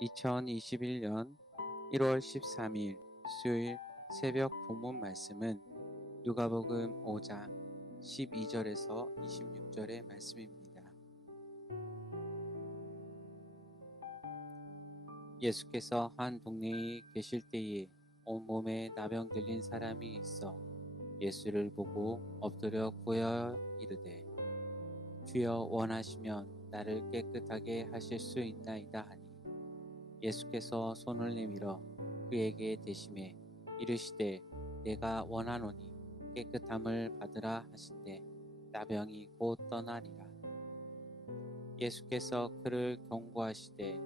2021년 1월 13일 수요일 새벽 본문 말씀은 누가복음 5장 12절에서 26절의 말씀입니다. 예수께서 한 동네에 계실 때에 온몸에 나병 들린 사람이 있어 예수를 보고 엎드려 구하여 이르되 주여 원하시면 나를 깨끗하게 하실 수 있나이다 하니 예수께서 손을 내밀어 그에게 대심해 이르시되 내가 원하노니 깨끗함을 받으라 하신대 나병이 곧 떠나리라. 예수께서 그를 경고하시되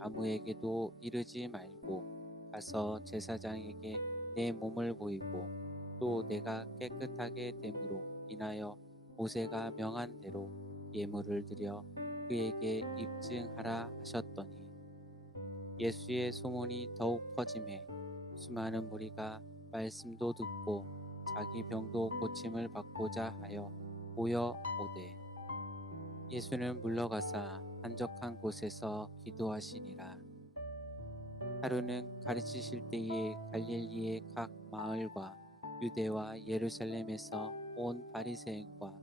아무에게도 이르지 말고 가서 제사장에게 내 몸을 보이고 또 내가 깨끗하게 됨으로 인하여 모세가 명한 대로 예물을 드려 그에게 입증하라 하셨더니 예수의 소문이 더욱 퍼짐에 수많은 무리가 말씀도 듣고 자기 병도 고침을 받고자 하여 모여 오되 예수는 물러가사 한적한 곳에서 기도하시니라. 하루는 가르치실 때에 갈릴리의 각 마을과 유대와 예루살렘에서 온 바리새인과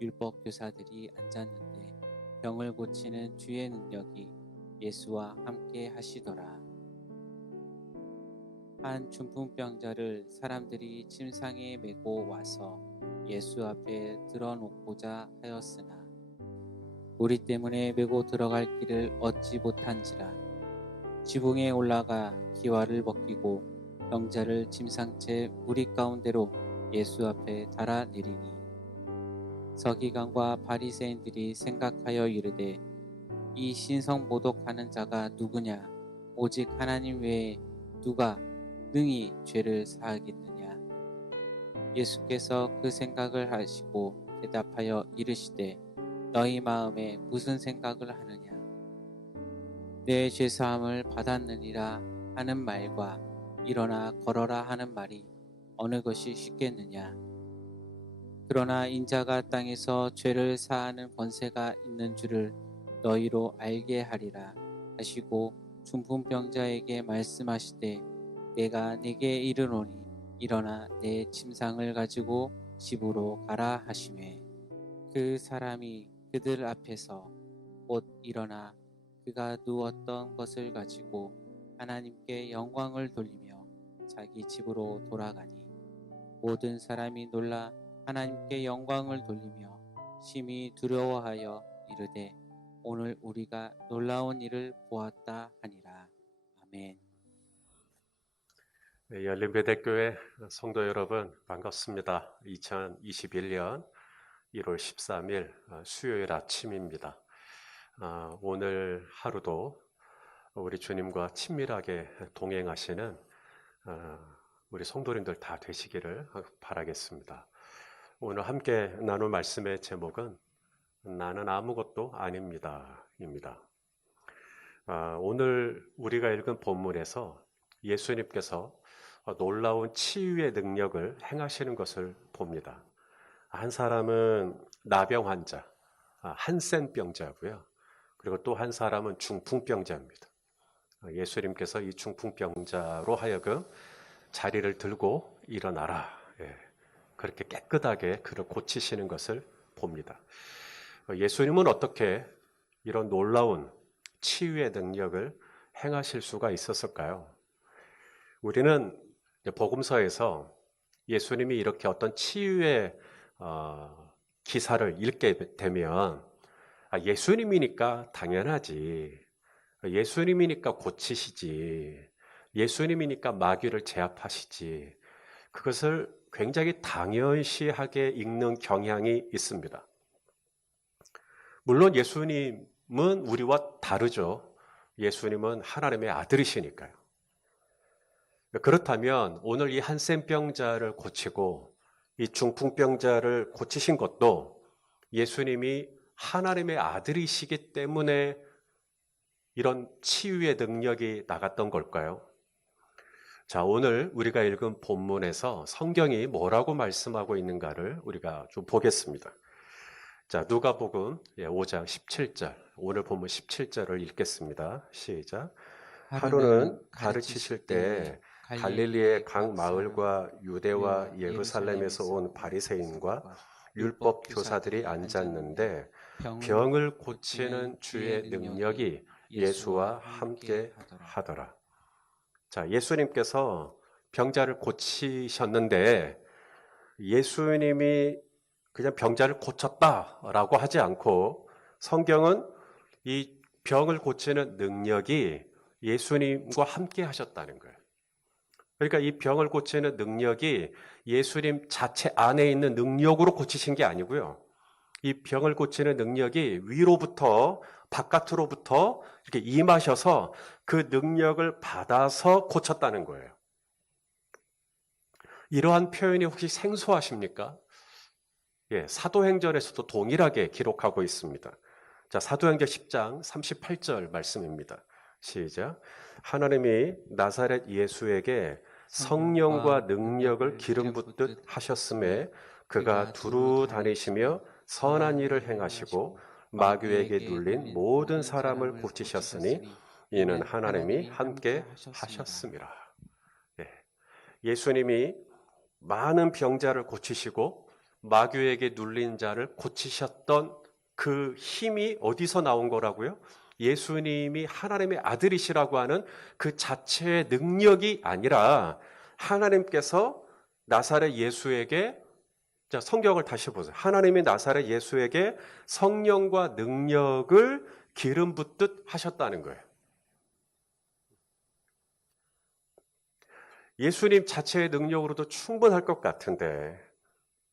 율법 교사들이 앉았는데 병을 고치는 주의 능력이 예수와 함께 하시더라. 한 중풍병자를 사람들이 침상에 메고 와서 예수 앞에 들어놓고자 하였으나 우리 때문에 메고 들어갈 길을 얻지 못한지라 지붕에 올라가 기와를 벗기고 병자를 침상채 무리 가운데로 예수 앞에 달아 내리니 서기관과 바리새인들이 생각하여 이르되 이 신성 모독하는 자가 누구냐? 오직 하나님 외에 누가 능히 죄를 사하겠느냐? 예수께서 그 생각을 하시고 대답하여 이르시되 너희 마음에 무슨 생각을 하느냐? 내 죄사함을 받았느니라 하는 말과 일어나 걸어라 하는 말이 어느 것이 쉽겠느냐? 그러나 인자가 땅에서 죄를 사하는 권세가 있는 줄을 너희로 알게 하리라 하시고 중풍병자에게 말씀하시되 내가 네게 이르노니 일어나 내 침상을 가지고 집으로 가라 하시매 그 사람이 그들 앞에서 곧 일어나 그가 누웠던 것을 가지고 하나님께 영광을 돌리며 자기 집으로 돌아가니 모든 사람이 놀라 하나님께 영광을 돌리며 심히 두려워하여 이르되 오늘 우리가 놀라운 일을 보았다 하니라. 아멘. 네, 열린배대교회 성도 여러분 반갑습니다. 2021년 1월 13일 수요일 아침입니다. 오늘 하루도 우리 주님과 친밀하게 동행하시는 우리 성도님들 다 되시기를 바라겠습니다. 오늘 함께 나눌 말씀의 제목은 나는 아무것도 아닙니다 입니다. 오늘 우리가 읽은 본문에서 예수님께서 놀라운 치유의 능력을 행하시는 것을 봅니다. 한 사람은 나병 환자, 한센병자고요. 그리고 또 한 사람은 중풍병자입니다. 예수님께서 이 중풍병자로 하여금 자리를 들고 일어나라. 그렇게 깨끗하게 그를 고치시는 것을 봅니다. 예수님은 어떻게 이런 놀라운 치유의 능력을 행하실 수가 있었을까요? 우리는 복음서에서 예수님이 이렇게 어떤 치유의 기사를 읽게 되면 예수님이니까 당연하지. 예수님이니까 고치시지. 예수님이니까 마귀를 제압하시지. 그것을 굉장히 당연시하게 읽는 경향이 있습니다. 물론 예수님은 우리와 다르죠. 예수님은 하나님의 아들이시니까요. 그렇다면 오늘 이 한센병자를 고치고 이 중풍병자를 고치신 것도 예수님이 하나님의 아들이시기 때문에 이런 치유의 능력이 나갔던 걸까요? 자, 오늘 우리가 읽은 본문에서 성경이 뭐라고 말씀하고 있는가를 우리가 좀 보겠습니다. 자, 누가복음 5장 17절, 오늘 본문 17절을 읽겠습니다. 시작. 하루는 가르치실 때 갈릴리의 각 마을과 유대와 예루살렘에서 온 바리새인과 율법 교사들이 앉았는데 병을 고치는 주의 능력이 예수와 함께 하더라. 자, 예수님께서 병자를 고치셨는데 예수님이 그냥 병자를 고쳤다라고 하지 않고 성경은 이 병을 고치는 능력이 예수님과 함께 하셨다는 거예요. 그러니까 이 병을 고치는 능력이 예수님 자체 안에 있는 능력으로 고치신 게 아니고요. 이 병을 고치는 능력이 위로부터 바깥으로부터 이렇게 임하셔서 그 능력을 받아서 고쳤다는 거예요. 이러한 표현이 혹시 생소하십니까? 예, 사도행전에서도 동일하게 기록하고 있습니다. 자, 사도행전 10장 38절 말씀입니다. 시작. 하나님이 나사렛 예수에게 성령과 능력을 기름 붓듯 하셨음에 그가 두루 다니시며 선한 일을 행하시고 마귀에게 눌린 모든 사람을 고치셨으니 이는 하나님이 함께 하셨습니다. 예, 예수님이 많은 병자를 고치시고 마귀에게 눌린 자를 고치셨던 그 힘이 어디서 나온 거라고요? 예수님이 하나님의 아들이시라고 하는 그 자체의 능력이 아니라 하나님께서 나사렛 예수에게, 자, 성경을 다시 보세요. 하나님이 나사렛 예수에게 성령과 능력을 기름 붓듯 하셨다는 거예요. 예수님 자체의 능력으로도 충분할 것 같은데,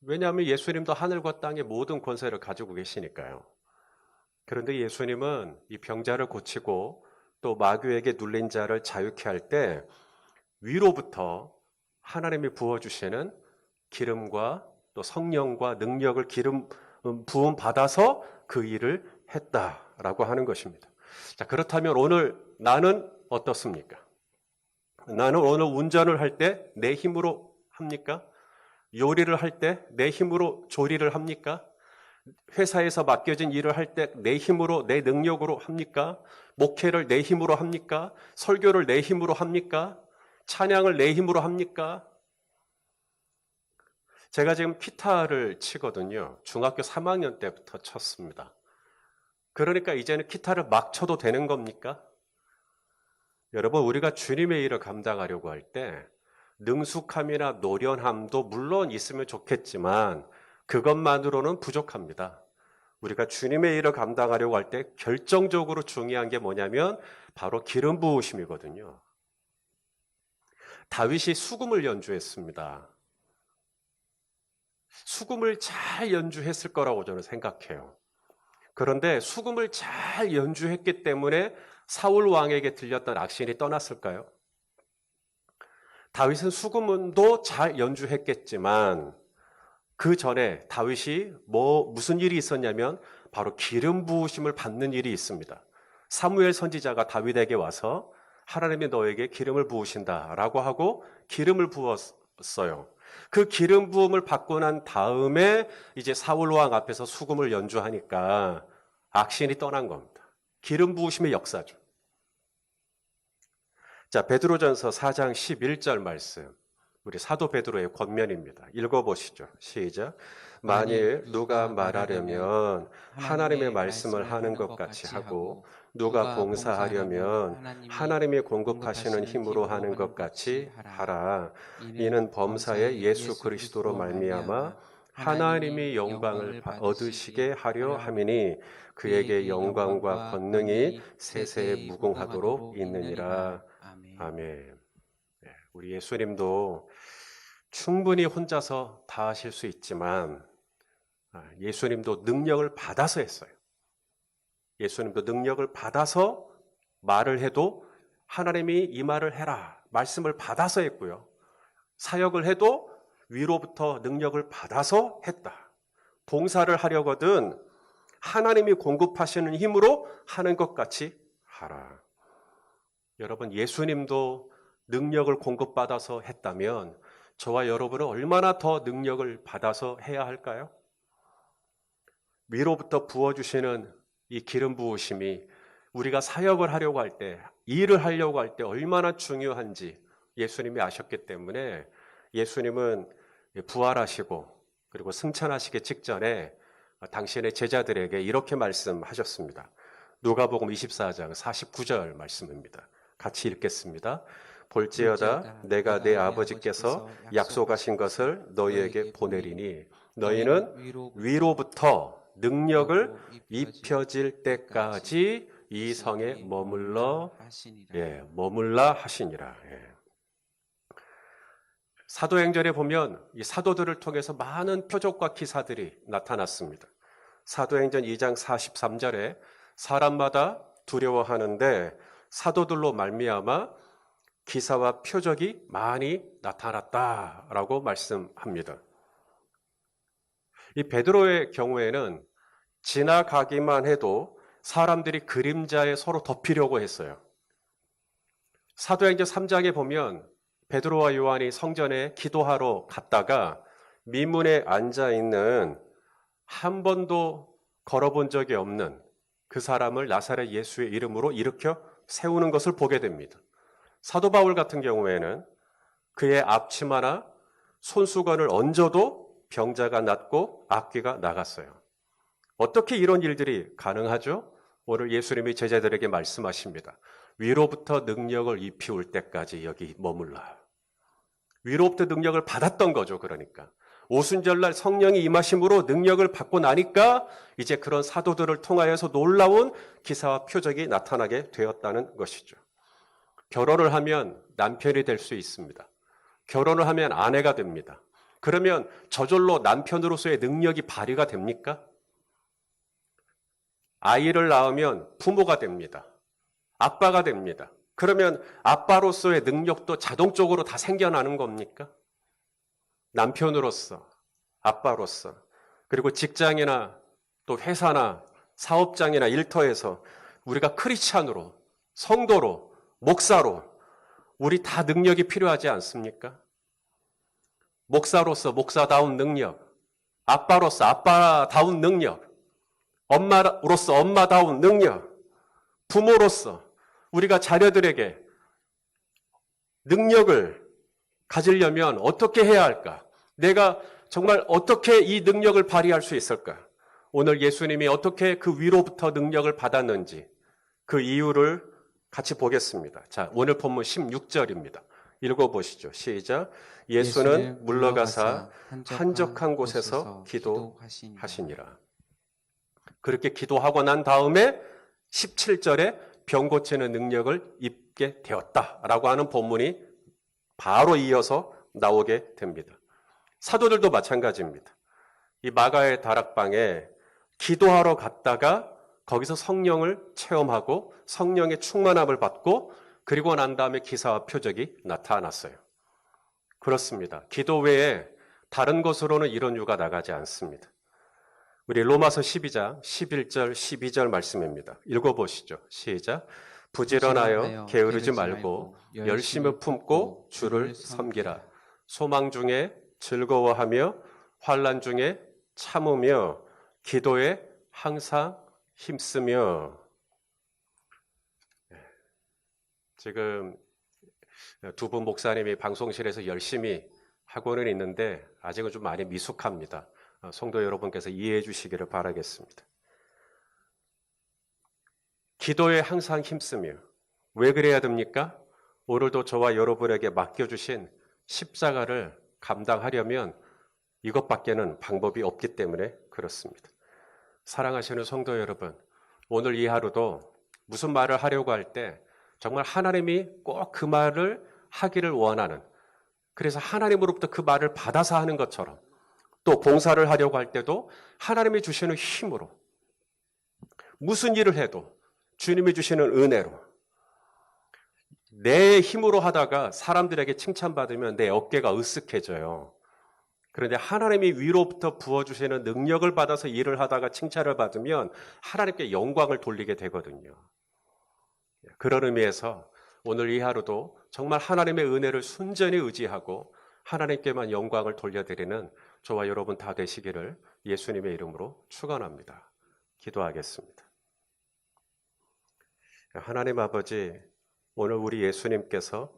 왜냐하면 예수님도 하늘과 땅의 모든 권세를 가지고 계시니까요. 그런데 예수님은 이 병자를 고치고 또 마귀에게 눌린 자를 자유케 할 때 위로부터 하나님이 부어주시는 기름과 또 성령과 능력을 기름 부음 받아서 그 일을 했다라고 하는 것입니다. 자, 그렇다면 오늘 나는 어떻습니까? 나는 오늘 운전을 할 때 내 힘으로 합니까? 요리를 할 때 내 힘으로 조리를 합니까? 회사에서 맡겨진 일을 할 때 내 힘으로, 내 능력으로 합니까? 목회를 내 힘으로 합니까? 설교를 내 힘으로 합니까? 찬양을 내 힘으로 합니까? 제가 지금 기타를 치거든요. 중학교 3학년 때부터 쳤습니다. 그러니까 이제는 기타를 막 쳐도 되는 겁니까? 여러분, 우리가 주님의 일을 감당하려고 할 때 능숙함이나 노련함도 물론 있으면 좋겠지만 그것만으로는 부족합니다. 우리가 주님의 일을 감당하려고 할 때 결정적으로 중요한 게 뭐냐면 바로 기름 부으심이거든요. 다윗이 수금을 연주했습니다. 수금을 잘 연주했을 거라고 저는 생각해요. 그런데 수금을 잘 연주했기 때문에 사울 왕에게 들렸던 악신이 떠났을까요? 다윗은 수금도 잘 연주했겠지만 그 전에 다윗이 무슨 일이 있었냐면 바로 기름 부으심을 받는 일이 있습니다. 사무엘 선지자가 다윗에게 와서 하나님이 너에게 기름을 부으신다라고 하고 기름을 부었어요. 그 기름 부음을 받고 난 다음에 이제 사울 왕 앞에서 수금을 연주하니까 악신이 떠난 겁니다. 기름 부으심의 역사죠. 자, 베드로전서 4장 11절 말씀. 우리 사도 베드로의 권면입니다. 읽어보시죠. 시작. 만일 누가 말하려면 하나님의 말씀을 하는 것 같이 하고 누가 봉사하려면 하나님이 공급하시는 힘으로 하는 것 같이 하라. 이는 범사에 예수 그리스도로 말미암아 하나님이 영광을 얻으시게 하려 함이니 그에게 영광과 권능이 세세에 무궁하도록 있느니라. 아멘. 우리 예수님도 충분히 혼자서 다 하실 수 있지만 예수님도 능력을 받아서 했어요. 예수님도 능력을 받아서 말을 해도 하나님이 이 말을 해라 말씀을 받아서 했고요. 사역을 해도 위로부터 능력을 받아서 했다. 봉사를 하려거든 하나님이 공급하시는 힘으로 하는 것 같이 하라. 여러분, 예수님도 능력을 공급받아서 했다면 저와 여러분은 얼마나 더 능력을 받아서 해야 할까요? 위로부터 부어주시는 이 기름 부으심이 우리가 사역을 하려고 할 때, 일을 하려고 할 때 얼마나 중요한지 예수님이 아셨기 때문에 예수님은 부활하시고 그리고 승천하시기 직전에 당신의 제자들에게 이렇게 말씀하셨습니다. 누가복음 24장 49절 말씀입니다. 같이 읽겠습니다. 볼지어다 내가 내 아버지께서 약속하신 것을 너희에게 보내리니 너희는 위로부터 능력을 입혀질 때까지 이 성에 머물라 하시니라. 사도행전에 보면 이 사도들을 통해서 많은 표적과 기사들이 나타났습니다. 사도행전 2장 43절에 사람마다 두려워하는데 사도들로 말미암아 기사와 표적이 많이 나타났다라고 말씀합니다. 이 베드로의 경우에는 지나가기만 해도 사람들이 그림자에 서로 덮이려고 했어요. 사도행전 3장에 보면 베드로와 요한이 성전에 기도하러 갔다가 미문에 앉아있는 한 번도 걸어본 적이 없는 그 사람을 나사렛 예수의 이름으로 일으켜 세우는 것을 보게 됩니다. 사도 바울 같은 경우에는 그의 앞치마나 손수건을 얹어도 병자가 낫고 악귀가 나갔어요. 어떻게 이런 일들이 가능하죠? 오늘 예수님이 제자들에게 말씀하십니다. 위로부터 능력을 입히울 때까지 여기 머물라. 위로부터 능력을 받았던 거죠. 그러니까 오순절날 성령이 임하심으로 능력을 받고 나니까 이제 그런 사도들을 통하여서 놀라운 기사와 표적이 나타나게 되었다는 것이죠. 결혼을 하면 남편이 될 수 있습니다. 결혼을 하면 아내가 됩니다. 그러면 저절로 남편으로서의 능력이 발휘가 됩니까? 아이를 낳으면 부모가 됩니다. 아빠가 됩니다. 그러면 아빠로서의 능력도 자동적으로 다 생겨나는 겁니까? 남편으로서, 아빠로서, 그리고 직장이나 또 회사나 사업장이나 일터에서 우리가 크리스찬으로, 성도로, 목사로 우리 다 능력이 필요하지 않습니까? 목사로서 목사다운 능력, 아빠로서 아빠다운 능력, 엄마로서 엄마다운 능력, 부모로서 우리가 자녀들에게 능력을 가지려면 어떻게 해야 할까? 내가 정말 어떻게 이 능력을 발휘할 수 있을까? 오늘 예수님이 어떻게 그 위로부터 능력을 받았는지 그 이유를 같이 보겠습니다. 자, 오늘 본문 16절입니다. 읽어보시죠. 시작. 예수는 물러가사 한적한 곳에서 기도하시니라. 그렇게 기도하고 난 다음에 17절에 병 고치는 능력을 입게 되었다라고 하는 본문이 바로 이어서 나오게 됩니다. 사도들도 마찬가지입니다. 이 마가의 다락방에 기도하러 갔다가 거기서 성령을 체험하고 성령의 충만함을 받고 그리고 난 다음에 기사와 표적이 나타났어요. 그렇습니다. 기도 외에 다른 것으로는 이런 유가 나가지 않습니다. 우리 로마서 12장 11절 12절 말씀입니다. 읽어보시죠. 시작. 부지런하여 게으르지 말고 열심을 품고 주를 섬기라. 소망 중에 즐거워하며 환난 중에 참으며 기도에 항상 힘쓰며. 지금 두 분 목사님이 방송실에서 열심히 하고는 있는데 아직은 좀 많이 미숙합니다. 성도 여러분께서 이해해 주시기를 바라겠습니다. 기도에 항상 힘쓰며. 왜 그래야 됩니까? 오늘도 저와 여러분에게 맡겨주신 십자가를 감당하려면 이것밖에는 방법이 없기 때문에 그렇습니다. 사랑하시는 성도 여러분, 오늘 이 하루도 무슨 말을 하려고 할 때 정말 하나님이 꼭 그 말을 하기를 원하는, 그래서 하나님으로부터 그 말을 받아서 하는 것처럼, 또 봉사를 하려고 할 때도 하나님이 주시는 힘으로, 무슨 일을 해도 주님이 주시는 은혜로, 내 힘으로 하다가 사람들에게 칭찬받으면 내 어깨가 으쓱해져요. 그런데 하나님이 위로부터 부어주시는 능력을 받아서 일을 하다가 칭찬을 받으면 하나님께 영광을 돌리게 되거든요. 그런 의미에서 오늘 이 하루도 정말 하나님의 은혜를 순전히 의지하고 하나님께만 영광을 돌려드리는 저와 여러분 다 되시기를 예수님의 이름으로 축원합니다. 기도하겠습니다. 하나님 아버지, 오늘 우리 예수님께서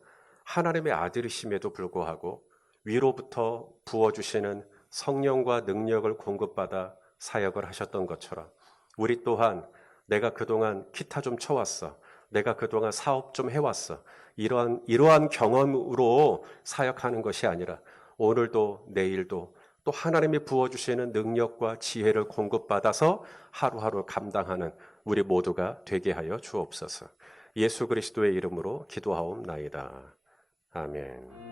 하나님의 아들이심에도 불구하고 위로부터 부어주시는 성령과 능력을 공급받아 사역을 하셨던 것처럼 우리 또한 내가 그동안 기타 좀 쳐왔어. 내가 그동안 사업 좀 해왔어. 이러한 경험으로 사역하는 것이 아니라 오늘도 내일도 또 하나님이 부어주시는 능력과 지혜를 공급받아서 하루하루 감당하는 우리 모두가 되게 하여 주옵소서. 예수 그리스도의 이름으로 기도하옵나이다. 아멘.